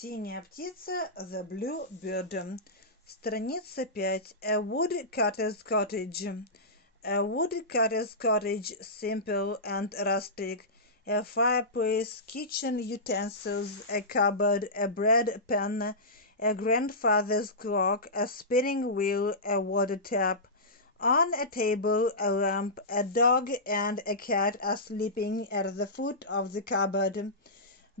Синяя птица, the blue bird. Страница 5. A woodcutter's cottage. A woodcutter's cottage, simple and rustic. A fireplace, kitchen utensils, a cupboard, a bread pan, a grandfather's clock, a spinning wheel, a water tap. On a table, a lamp, a dog and a cat are sleeping at the foot of the cupboard.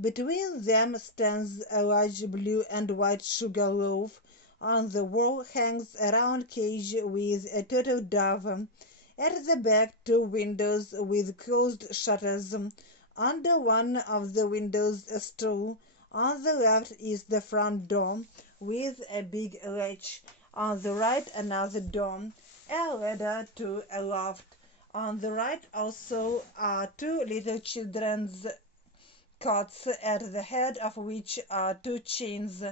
Between them stands a large blue and white sugar loaf. On the wall hangs a round cage with a turtle dove. At the back, two windows with closed shutters. Under one of the windows, a stool. On the left is the front door with a big latch. On the right, another door, a ladder to a loft. On the right also are two little children's cots, at the head of which are two chains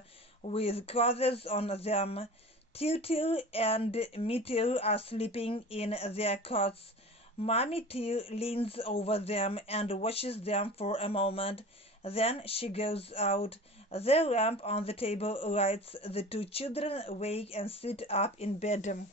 with clothes on them. Till and Mittil are sleeping in their cots. Mommy Till leans over them and watches them for a moment. Then she goes out. The lamp on the table lights. The two children wake and sit up in bed.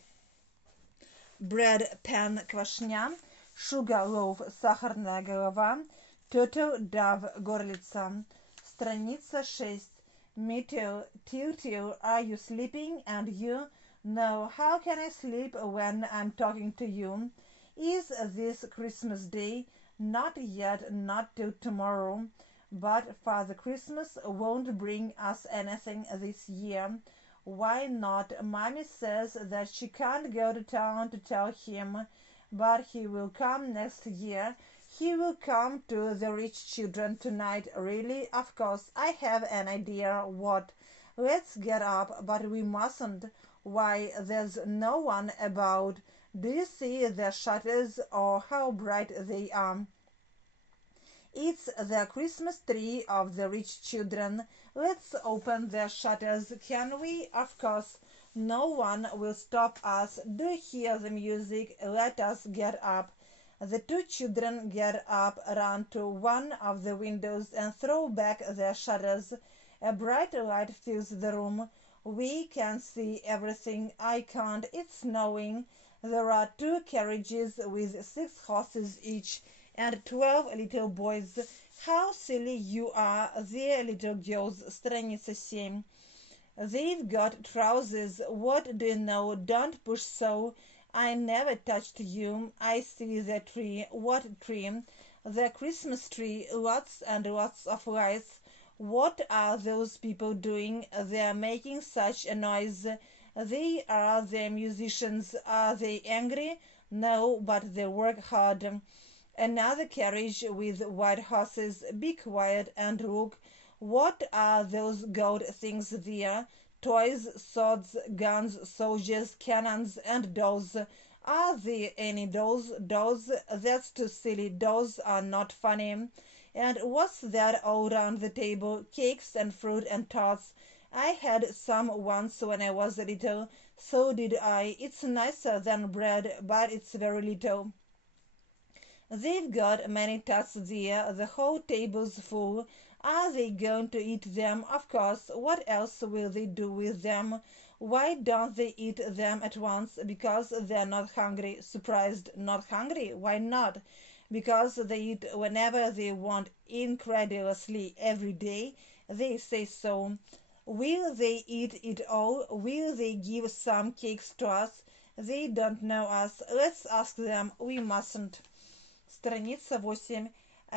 Bread pan квашня, sugar loaf сахарная голова, turtle dove горлица. Страница 6. Mittil, Till, are you sleeping? And you? No, how can I sleep when I'm talking to you? Is this Christmas Day? Not yet, not till tomorrow. But Father Christmas won't bring us anything this year. Why not? Mommy says that she can't go to town to tell him, but he will come next year. He will come to the rich children tonight. Really? Of course. I have an idea. What? Let's get up, but we mustn't. Why, there's no one about. Do you see the shutters, or how bright they are? It's the Christmas tree of the rich children. Let's open the shutters, can we? Of course. No one will stop us. Do you hear the music? Let us get up. The two children get up, run to one of the windows and throw back their shutters. A bright light fills the room. We can see everything. I can't. It's snowing. There are two carriages with 6 horses each and 12 little boys. How silly you are, dear little girls. Страница 7. They've got trousers. What do you know? Don't push so. I never touched you. I see the tree. What tree? The Christmas tree. Lots and lots of lights. What are those people doing? They're making such a noise. They are the musicians. Are they angry? No, but they work hard. Another carriage with white horses. Be quiet and look. What are those gold things there? Toys, swords, guns, soldiers, cannons, and dolls. Are there any dolls? Dolls? That's too silly. Dolls are not funny. And what's that all round the table? Cakes and fruit and tarts. I had some once when I was little. So did I. It's nicer than bread, but it's very little. They've got many tarts there. The whole table's full. Are they going to eat them? Of course. What else will they do with them? Why don't they eat them at once? Because they're not hungry. Surprised? Not hungry? Why not? Because they eat whenever they want, incredulously every day. They say so. Will they eat it all? Will they give some cakes to us? They don't know us. Let's ask them. We mustn't. Страница 8.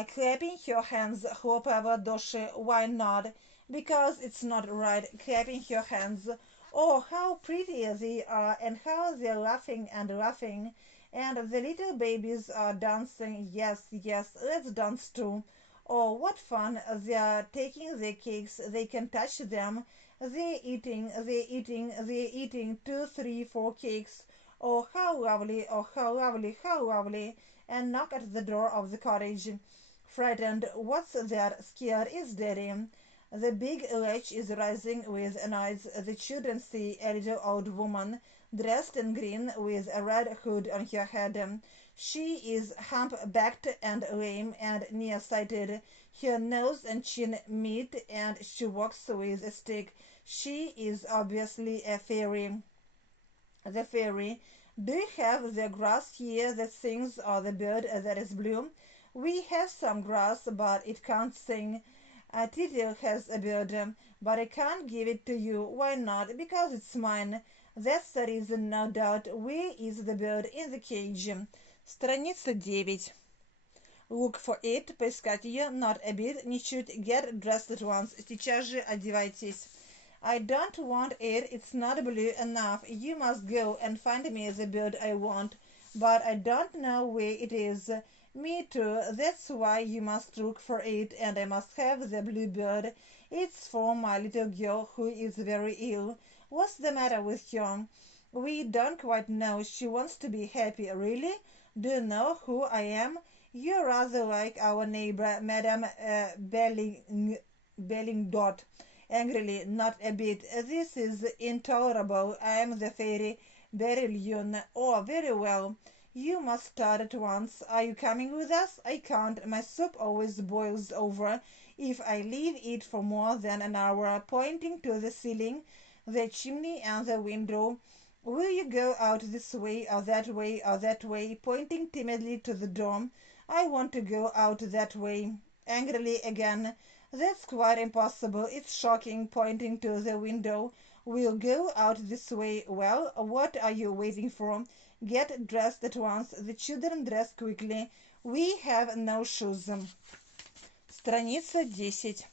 Clapping your hands, хлопая в ладоши. Why not? Because it's not right. Clapping your hands. Oh, how pretty they are, and how they're laughing and laughing. And the little babies are dancing. Yes, let's dance too. Oh, what fun. They're taking their cakes. They can touch them. They're eating. 2, 3, 4 cakes. Oh, how lovely, how lovely. And knock at the door of the cottage. Frightened. What's that? Scared? It's Daddy. The big latch is rising with a noise. The children see a little old woman dressed in green with a red hood on her head. She is hump-backed and lame and nearsighted. Her nose and chin meet, and she walks with a stick. She is obviously a fairy. The fairy. Do you have the grass here that sings, or the bird that is blue? We have some grass, but it can't sing. Tito has a bird, but I can't give it to you. Why not? Because it's mine. That's the reason, no doubt. Where is the bird in the cage? Страница 9. Look for it. Поискать ее. Not a bit. Ничуть. Get dressed at once. Сейчас же одевайтесь. I don't want it. It's not blue enough. You must go and find me the bird I want. But I don't know where it is. Me too. That's why you must look for it, and I must have the blue bird. It's for my little girl who is very ill. What's the matter with her? We don't quite know. She wants to be happy. Really? Do you know who I am? You're rather like our neighbor, Madame Bellingdot. Angrily, not a bit. This is intolerable. I am the fairy Beryllion. Oh, very well. You must start at once. Are you coming with us? I can't. My soup always boils over if I leave it for more than an hour. Pointing to the ceiling, the chimney, and the window. Will you go out this way, or that way, or that way? Pointing timidly to the door. I want to go out that way. Angrily again. That's quite impossible. It's shocking. Pointing to the window. We'll go out this way. Well, what are you waiting for? Get dressed at once. The children dress quickly. We have no shoes. Страница 10.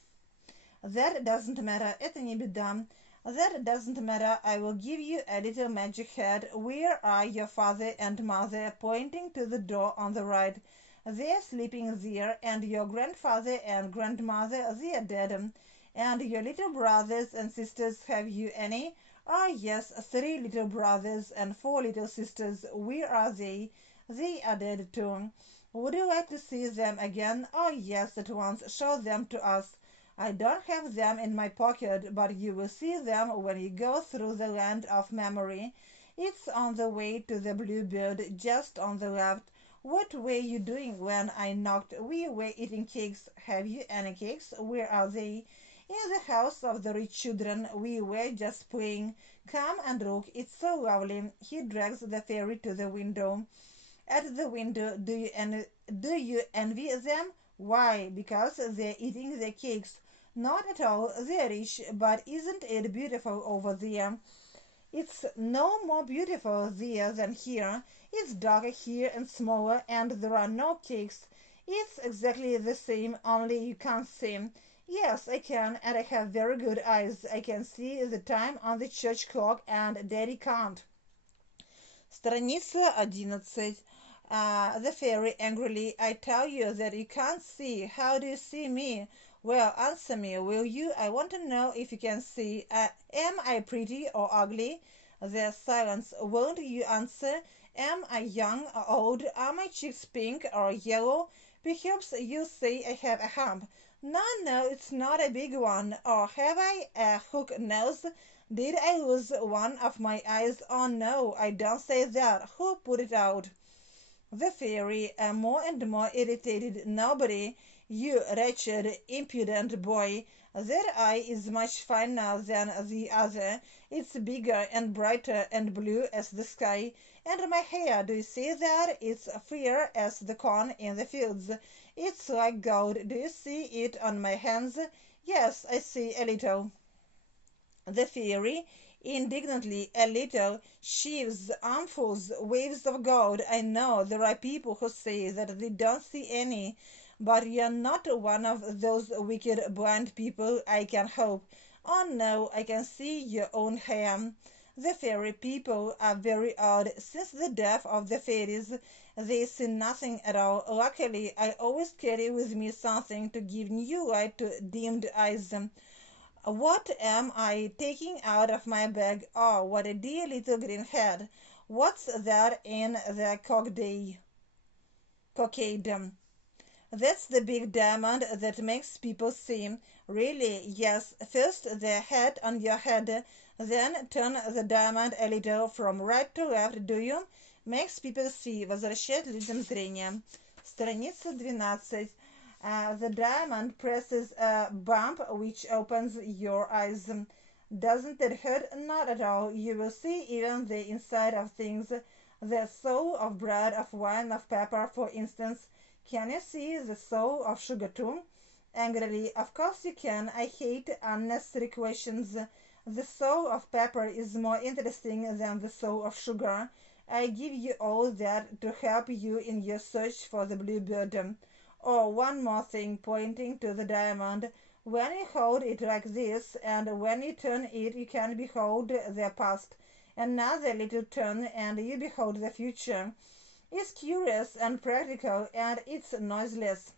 That doesn't matter. Это не беда. That doesn't matter. I will give you a little magic hat. Where are your father and mother? Pointing to the door on the right. They're sleeping there. And your grandfather and grandmother, they are dead. And your little brothers and sisters, have you any? Ah, yes, 3 little brothers and 4 little sisters. Where are they? They are dead too. Would you like to see them again? Oh, yes, at once. Show them to us. I don't have them in my pocket, but you will see them when you go through the land of memory. It's on the way to the Bluebird, just on the left. What were you doing when I knocked? We were eating cakes. Have you any cakes? Where are they? In the house of the rich children. We were just playing. Come and look. It's so lovely. He drags the fairy to the window. At the window, do you envy them? Why? Because they're eating the cakes. Not at all. They're rich, but isn't it beautiful over there? It's no more beautiful there than here. It's darker here and smaller, and there are no cakes. It's exactly the same, only you can't see. Yes, I can, and I have very good eyes. I can see the time on the church clock, and Daddy can't. Страница 11. The fairy angrily. I tell you that you can't see. How do you see me? Well, answer me, will you? I want to know if you can see. Am I pretty or ugly? There's silence. Won't you answer? Am I young or old? Are my cheeks pink or yellow? Perhaps you say I have a hump. No, it's not a big one. Or have I a hook nose? Did I lose one of my eyes? Oh, no, I don't say that. Who put it out? The fairy, more and more irritated. Nobody. You wretched, impudent boy. That eye is much finer than the other. It's bigger and brighter and blue as the sky. And my hair, do you see that? It's fair as the corn in the fields. It's like gold. Do you see it on my hands? Yes, I see a little. The fairy, indignantly, a little. Sheaves, armfuls, waves of gold. I know there are people who say that they don't see any. But you're not one of those wicked blind people, I can hope. Oh no, I can see your own hair. The fairy people are very odd. Since the death of the fairies, they see nothing at all. Luckily, I always carry with me something to give new light to dimmed eyes. What am I taking out of my bag? Oh, what a dear little green head. What's that in the cockade? That's the big diamond that makes people see. Really, yes. First the hat on your head, then turn the diamond a little from right to left, do you? Makes people see. Возвращает людям зрение. Страница 12. The diamond presses a bump which opens your eyes. Doesn't it hurt? Not at all. You will see even the inside of things. The soul of bread, of wine, of pepper, for instance. Can you see the soul of sugar too? Angrily, of course you can. I hate unnecessary questions. The soul of pepper is more interesting than the soul of sugar. I give you all that to help you in your search for the blue bird. Oh, one more thing, pointing to the diamond. When you hold it like this, and when you turn it, you can behold the past. Another little turn, and you behold the future. It's curious and practical, and it's noiseless.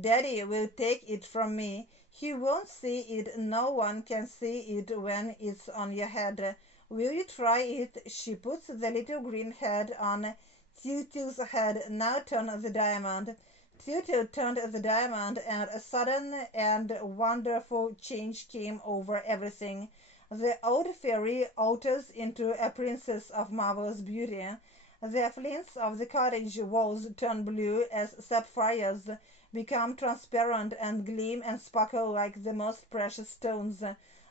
Daddy will take it from me. He won't see it. No one can see it when it's on your head. Will you try it? She puts the little green head on Tutu's head. Now turn the diamond. Tutu turned the diamond, and a sudden and wonderful change came over everything. The old fairy alters into a princess of marvelous beauty. The flints of the cottage walls turn blue as sapphires, become transparent and gleam and sparkle like the most precious stones.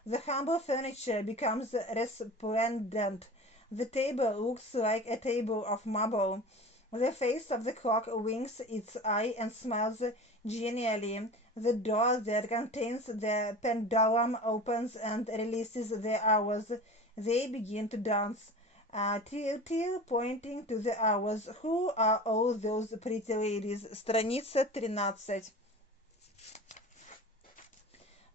The humble furniture becomes resplendent. The table looks like a table of marble. The face of the clock winks its eye and smiles genially. The door that contains the pendulum opens and releases the hours. They begin to dance. Till pointing to the hours. Who are all those pretty ladies? Страница 13.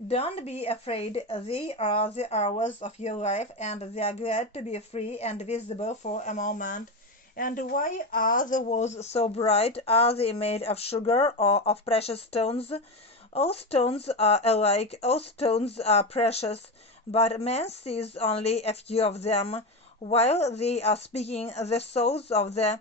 Don't be afraid. They are the hours of your life, and they are glad to be free and visible for a moment. And why are the walls so bright? Are they made of sugar or of precious stones? All stones are alike, all stones are precious, but man sees only a few of them. While they are speaking, the souls of the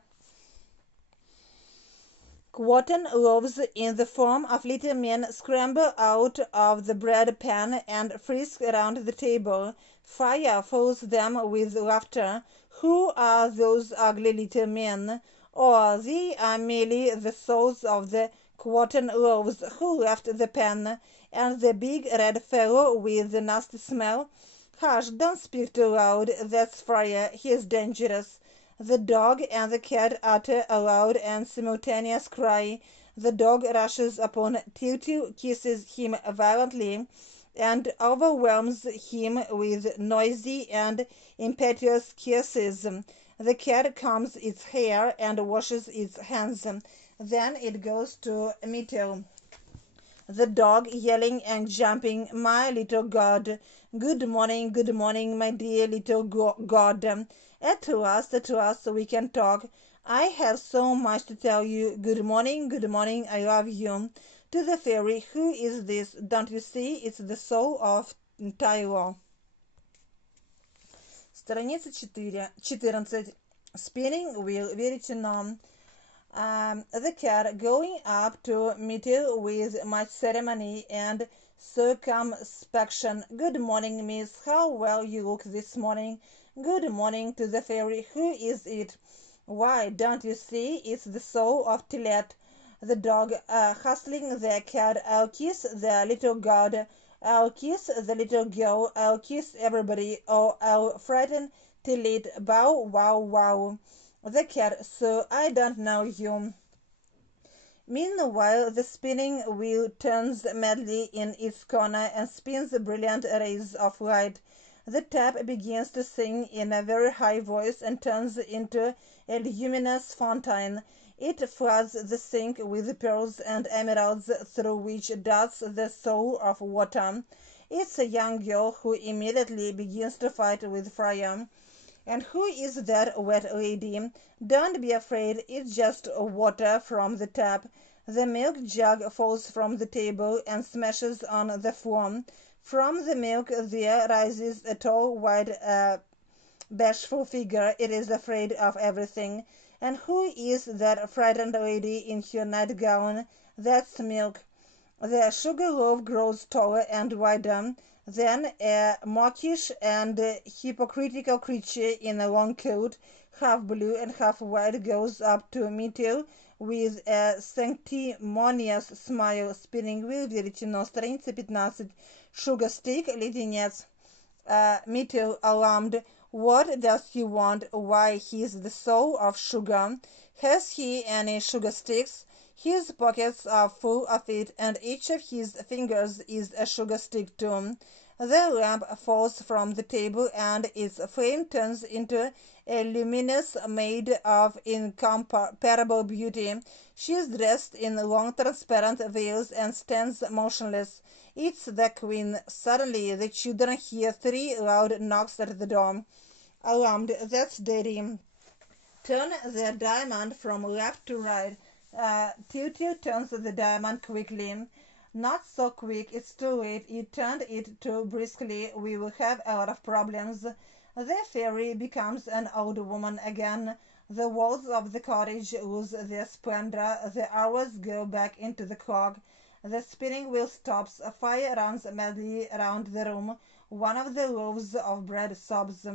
cotton loaves in the form of little men scramble out of the bread pan and frisk around the table. Fire follows them with laughter. Who are those ugly little men? Or they are merely the souls of the cotton loaves who left the pan, and the big red fellow with the nasty smell. Hush, don't speak too loud. That's Friar. He is dangerous. The dog and the cat utter a loud and simultaneous cry. The dog rushes upon Tutu, kisses him violently, and overwhelms him with noisy and impetuous kisses. The cat combs its hair and washes its hands. Then it goes to Mittel, the dog yelling and jumping. My little God. Good morning, my dear little God. At last, we can talk. I have so much to tell you. Good morning, I love you. To the fairy, who is this? Don't you see? It's the soul of Tylo. Страница 14. Spinning wheel, веретено. The cat going up to Mittel with much ceremony and circumspection. Good morning, miss. How well you look this morning. Good morning to the fairy. Who is it? Why, don't you see? It's the soul of Tillet, the dog, hustling the cat. I'll kiss the little god. I'll kiss the little girl. I'll kiss everybody. Oh, I'll frighten Tillet. Bow, wow, wow. The cat, so I don't know you. Meanwhile, the spinning wheel turns madly in its corner and spins brilliant rays of light. The tap begins to sing in a very high voice and turns into a luminous fountain. It floods the sink with pearls and emeralds through which darts the soul of water. It's a young girl who immediately begins to fight with Freya. And who is that wet lady? Don't be afraid, it's just water from the tap. The milk jug falls from the table and smashes on the floor. From the milk there rises a tall, white, bashful figure. It is afraid of everything. And who is that frightened lady in her nightgown? That's Milk. The sugar loaf grows taller and wider. Then a mawkish and hypocritical creature in a long coat, half blue and half white, goes up to Mittel with a sanctimonious smile. Spinning wheel веретено. Страница 15. Sugar stick, леденец. Meteor, alarmed. What does he want? Why, he's the soul of sugar. Has he any sugar sticks? His pockets are full of it, and each of his fingers is a sugar stick too. The lamp falls from the table, and its flame turns into a luminous maid of incomparable beauty. She is dressed in long transparent veils and stands motionless. It's the queen. Suddenly the children hear 3 loud knocks at the door. Alarmed, that's Daddy. Turn the diamond from left to right. Tutu turns the diamond quickly. Not so quick, it's too late. You turned it too briskly. We will have a lot of problems. The fairy becomes an old woman again. The walls of the cottage lose their splendor. The hours go back into the clock. The spinning wheel stops. A fire runs madly around the room. One of the loaves of bread sobs.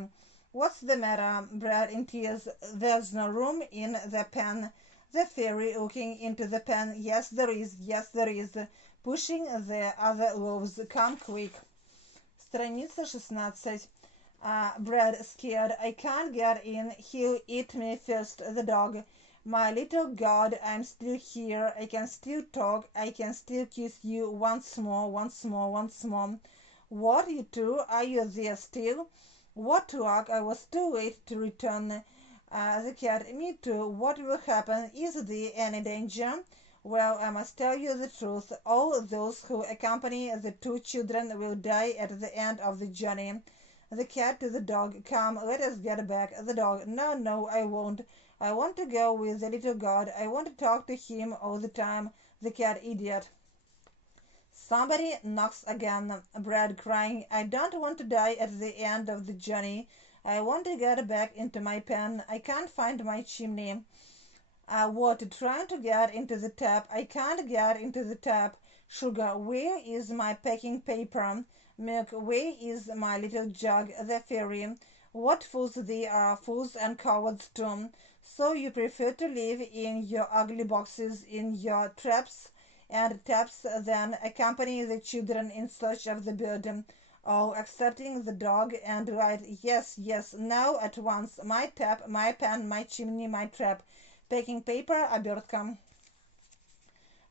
What's the matter? Bread in tears. There's no room in the pan. The fairy looking into the pan. Yes, there is. Yes, there is. Pushing the other loaves. Come quick. Страница 16. Bread, scared. I can't get in. He'll eat me first. The dog. My little God, I'm still here. I can still talk. I can still kiss you once more, once more, once more. What, you two? Are you there still? What luck. I was too late to return. The cat. Me too. What will happen? Is there any danger? Well, I must tell you the truth. All those who accompany the 2 children will die at the end of the journey. The cat to the dog. Come, let us get back. The dog. No, no, I won't. I want to go with the little God. I want to talk to him all the time. The cat. Idiot. Somebody knocks again. Brad crying. I don't want to die at the end of the journey. I want to get back into my pen. I can't find my chimney. What? Trying to get into the tap. I can't get into the tap. Sugar. Where is my packing paper? Milk. Where is my little jug? The fairy. What fools they are, fools and cowards too. So you prefer to live in your ugly boxes, in your traps and taps, then accompany the children in search of the bird. Oh, excepting the dog and right. Yes, yes, now at once. My tap, my pen, my chimney, my trap. Packing paper, обертка.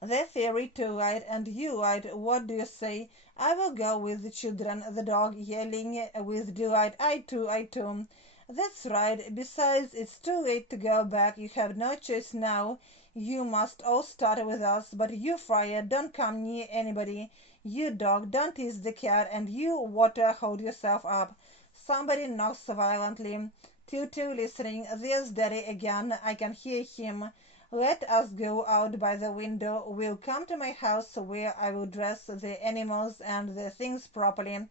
The fairy too right, and you right. What do you say? I will go with the children. The dog yelling with delight. I too, I too. That's right. Besides, it's too late to go back. You have no choice now. You must all start with us. But you, friar, don't come near anybody. You, dog, don't tease the cat. And you, water, hold yourself up. Somebody knocks violently. Tutu listening. There's Daddy again. I can hear him. Let us go out by the window. We'll come to my house where I will dress the animals and the things properly.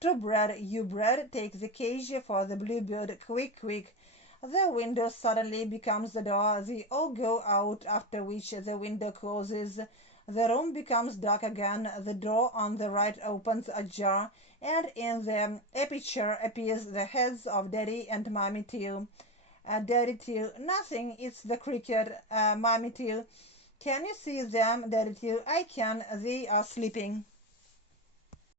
To Bread, you Bread, take the cage for the bluebird. Quick, quick. The window suddenly becomes the door. They all go out, after which the window closes. The room becomes dark again. The door on the right opens ajar, and in the aperture appears the heads of Daddy and Mommy Teal. Daddy Teal. Nothing. It's the cricket. Mommy Teal. Can you see them, Daddy Teal? I can. They are sleeping.